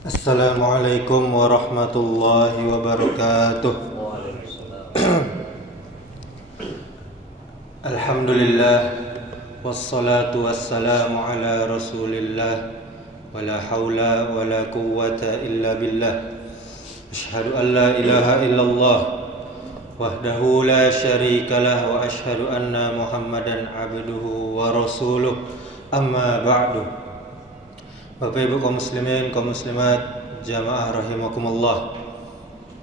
Assalamualaikum warahmatullahi wabarakatuh. Alhamdulillah, wassalatu wassalamu ala rasulillah, wala hawla wala quwwata illa billah. Ashhadu an la ilaha illallah wahdahu la syarika lah, wa ashhadu anna Muhammadan abduhu wa rasuluh. Amma ba'du. Bapak Ibu kaum muslimin, kaum muslimat, jamaah rahimakumullah.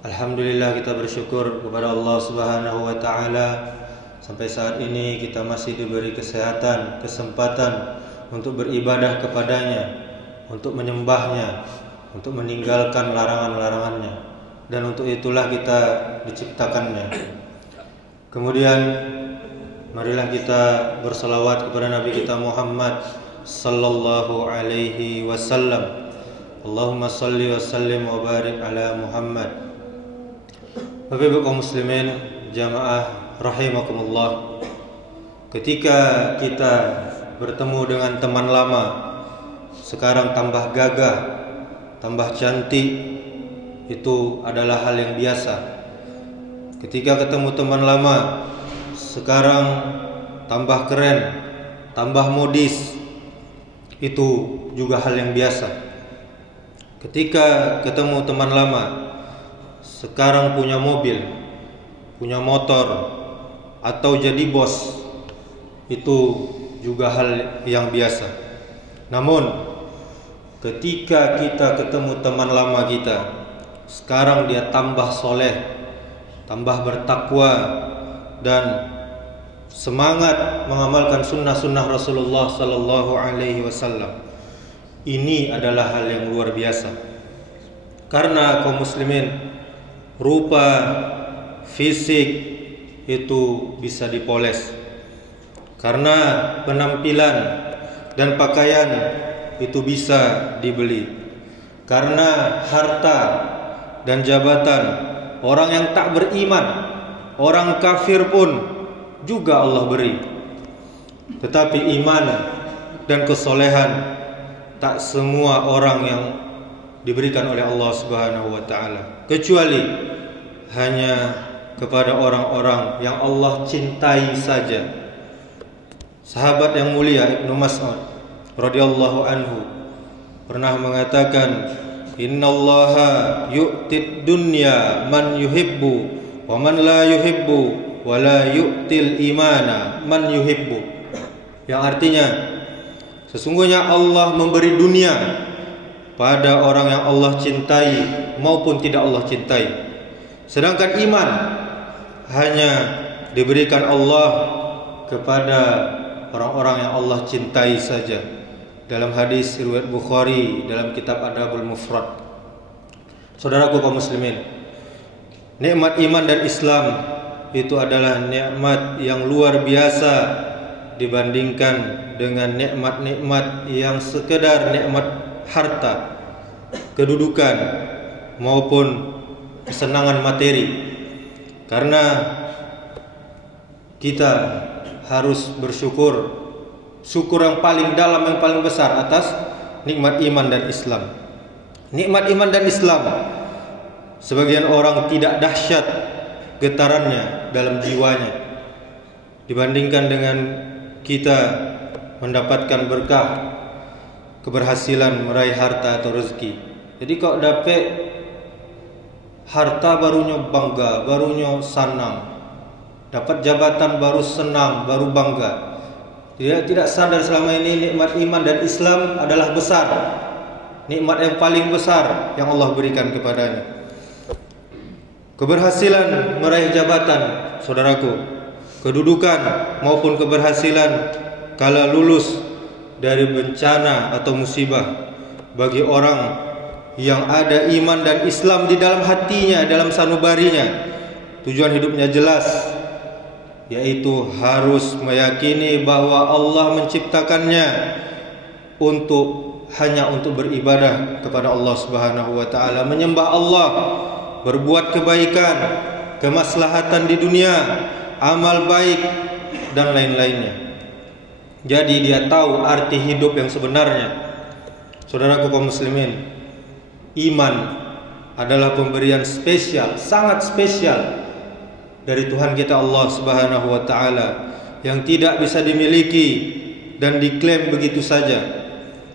Alhamdulillah, kita bersyukur kepada Allah Subhanahu wa taala sampai saat ini kita masih diberi kesehatan, kesempatan untuk beribadah kepadanya, untuk menyembahnya, untuk meninggalkan larangan-larangannya, dan untuk itulah kita diciptakannya. Kemudian marilah kita bersalawat kepada Nabi kita Muhammad sallallahu alaihi wasallam. Allahumma salli wa sallim wa barik ala Muhammad. Bapak Ibu kaum muslimin, jamaah rahimakumullah. Ketika kita bertemu dengan teman lama, sekarang tambah gagah, tambah cantik, itu adalah hal yang biasa. Ketika ketemu teman lama, sekarang tambah keren, tambah modis, itu juga hal yang biasa. Ketika ketemu teman lama, sekarang punya mobil, punya motor, atau jadi bos, itu juga hal yang biasa. Namun ketika kita ketemu teman lama kita, sekarang dia tambah soleh, tambah bertakwa, dan semangat mengamalkan sunnah-sunnah Rasulullah sallallahu alaihi wasallam. Ini adalah hal yang luar biasa. Karena kaum muslimin, rupa, fisik itu bisa dipoles. Karena penampilan dan pakaian itu bisa dibeli. Karena harta dan jabatan, orang yang tak beriman, orang kafir pun juga Allah beri. Tetapi iman dan kesolehan tak semua orang yang diberikan oleh Allah Subhanahu wa taala, kecuali hanya kepada orang-orang yang Allah cintai saja. Sahabat yang mulia Ibnu Mas'ud radhiyallahu anhu pernah mengatakan, "Innallaha yu'tid dunya man yuhibbu wa man la yuhibbu wala yu'til imana man yuhibbu." Yang artinya, sesungguhnya Allah memberi dunia pada orang yang Allah cintai maupun tidak Allah cintai. Sedangkan iman hanya diberikan Allah kepada orang-orang yang Allah cintai saja. Dalam hadis riwayat Bukhari dalam kitab Adabul Mufrad. Saudaraku kaum muslimin, nikmat iman dan Islam itu adalah nikmat yang luar biasa dibandingkan dengan nikmat-nikmat yang sekedar nikmat harta, kedudukan, maupun kesenangan materi. Karena kita harus bersyukur, syukur yang paling dalam, yang paling besar atas nikmat iman dan Islam. Nikmat iman dan Islam, sebagian orang tidak dahsyat getarannya dalam jiwanya dibandingkan dengan kita mendapatkan berkah, keberhasilan meraih harta atau rezeki. Jadi kalau dapat harta barunya bangga, barunya senang. Dapat jabatan baru senang, baru bangga. Dia tidak sadar selama ini nikmat iman dan Islam adalah besar, nikmat yang paling besar yang Allah berikan kepadanya. Keberhasilan meraih jabatan, saudaraku, kedudukan maupun keberhasilan kala lulus dari bencana atau musibah, bagi orang yang ada iman dan Islam di dalam hatinya, dalam sanubarinya, tujuan hidupnya jelas, yaitu harus meyakini bahwa Allah menciptakannya hanya untuk beribadah kepada Allah Subhanahu wa taala, menyembah Allah, berbuat kebaikan, kemaslahatan di dunia, amal baik, dan lain-lainnya. Jadi dia tahu arti hidup yang sebenarnya. Saudaraku kaum muslimin, iman adalah pemberian spesial, sangat spesial dari Tuhan kita Allah Subhanahu wa taala yang tidak bisa dimiliki dan diklaim begitu saja.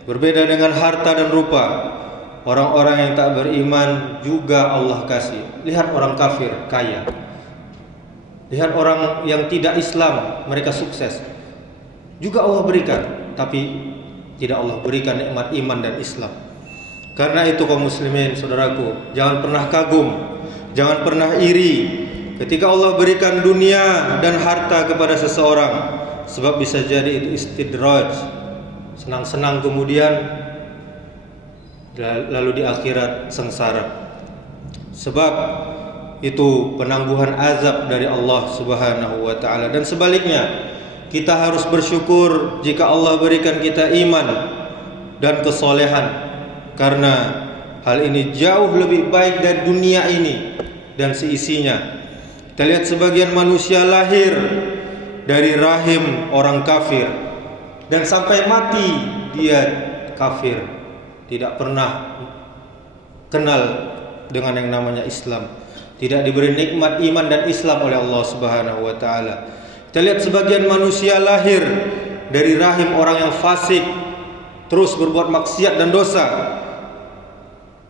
Berbeda dengan harta dan rupa, orang-orang yang tak beriman juga Allah kasih. Lihat orang kafir kaya, lihat orang yang tidak Islam, mereka sukses, juga Allah berikan, tapi tidak Allah berikan nikmat iman dan Islam. Karena itu kaum muslimin, saudaraku, jangan pernah kagum, jangan pernah iri ketika Allah berikan dunia dan harta kepada seseorang, sebab bisa jadi itu istidraj, senang-senang kemudian lalu di akhirat sengsara. Sebab itu penangguhan azab dari Allah Subhanahu wa taala. Dan sebaliknya, kita harus bersyukur jika Allah berikan kita iman dan kesolehan, karena hal ini jauh lebih baik dari dunia ini dan seisinya. Kita lihat sebagian manusia lahir dari rahim orang kafir dan sampai mati dia kafir, tidak pernah kenal dengan yang namanya Islam, tidak diberi nikmat iman dan Islam oleh Allah Subhanahu wa taala. Kita lihat sebagian manusia lahir dari rahim orang yang fasik, terus berbuat maksiat dan dosa,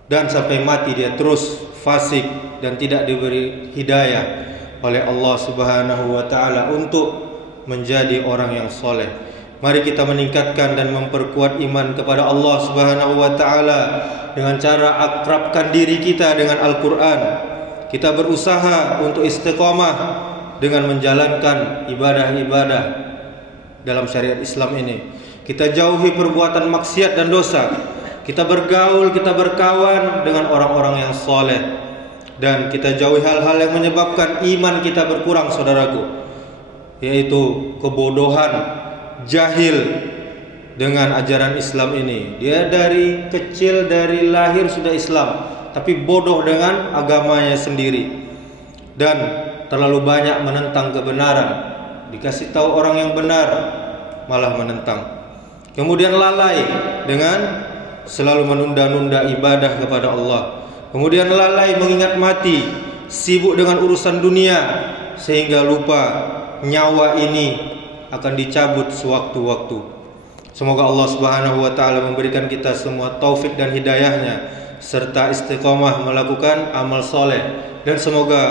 dan sampai mati dia terus fasik dan tidak diberi hidayah oleh Allah Subhanahu wa taala untuk menjadi orang yang soleh. Mari kita meningkatkan dan memperkuat iman kepada Allah Subhanahu wa taala dengan cara akrabkan diri kita dengan Al-Qur'an. Kita berusaha untuk istiqomah dengan menjalankan ibadah-ibadah dalam syariat Islam ini. Kita jauhi perbuatan maksiat dan dosa. Kita bergaul, kita berkawan dengan orang-orang yang soleh, dan kita jauhi hal-hal yang menyebabkan iman kita berkurang, saudaraku, yaitu kebodohan, jahil dengan ajaran Islam ini. Dia dari kecil, dari lahir sudah Islam, tapi bodoh dengan agamanya sendiri dan terlalu banyak menentang kebenaran. Dikasih tahu orang yang benar malah menentang. Kemudian lalai dengan selalu menunda-nunda ibadah kepada Allah. Kemudian lalai mengingat mati, sibuk dengan urusan dunia, sehingga lupa nyawa ini akan dicabut sewaktu-waktu. Semoga Allah Subhanahu wa taala memberikan kita semua taufik dan hidayahnya, serta istiqomah melakukan amal soleh, dan semoga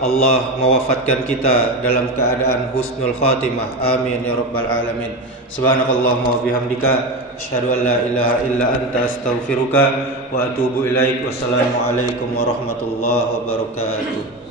Allah mewafatkan kita dalam keadaan husnul khatimah. Amin ya rabbal alamin. Subhanakallahumma wa bihamdika, asyhadu an la ilaha illa anta, astaghfiruka wa atubu ilaik. Wassalamualaikum warahmatullahi wabarakatuh.